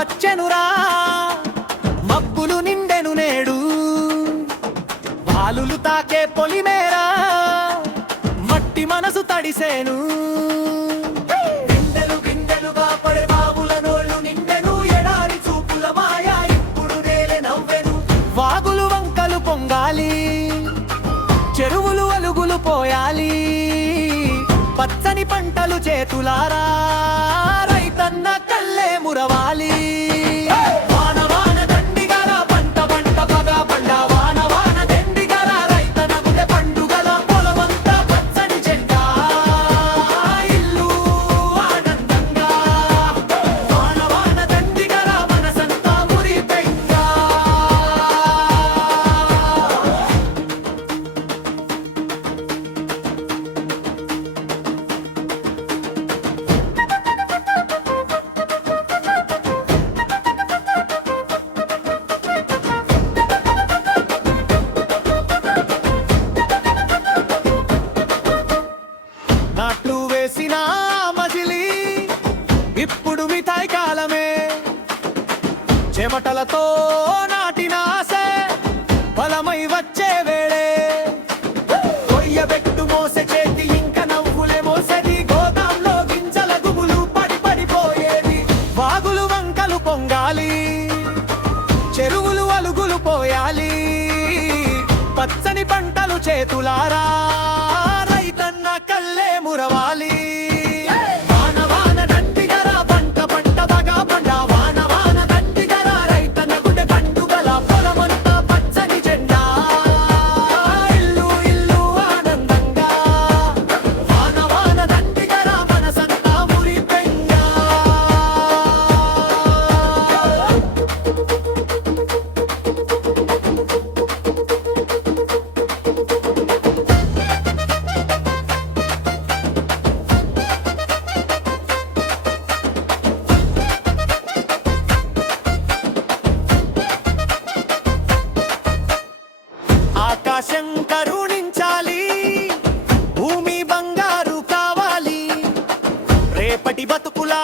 వచ్చెనురా, మబ్బులు నిండెను నేడు, వాలులు తాకే పొలిమేరా, మట్టి మనసు తడిసేను. బిందెలు బిందెలుగా పడే బావుల నోళ్ళు నిండెను, ఎడారి చూపుల మాయా ఇప్పుడు నేలే నవ్వెను. వాగులు వంకలు పొంగాలి, చెరువులు అలుగులు పోయాలి, పచ్చని పంటలు చేతులారా, రైతన్న కల్లే మురవాలి. వాన వాన దండిగల పంట పంట పగా పండ, వాన వాన దండిగల రైతన్న గుండె పండుగల, పొలమంతా పచ్చని జెండా, ఇల్లు ఆనందంగా. వాన వాన దండిగల మనసంతా మురిపెంగా. నాట్లు వేసిన మజిలీ ఇప్పుడు మిఠాయి కాలమే, చెమటలతో నాటిన ఆశే బలమై వచ్చే వేళే. కొయ్యబెట్టు మోసే చేతి ఇంక నవ్వులే మోసేది, గోదాంలో గింజల గుబులు పడి పడిపోయేది. వాగులు వంకలు పొంగాలి, చెరువులు అలుగులు పోయాలి, పచ్చని పంటలు చేతులారా, రైతన్న కల్లే మురవాలి. వాన వాన దండిగల పంట పంట బగా పండ, వాన వాన దండిగల రైతన్న గుండె పండుగల, పొలమంతా పచ్చని జెండా, ఇల్లు ఇల్లు ఆనందంగా. వాన వాన దండిగల మనసంతా మురిపెంగా. ఆకాశం కరుణించాలి, భూమి బంగారు కావాలి, రేపటి బతుకులా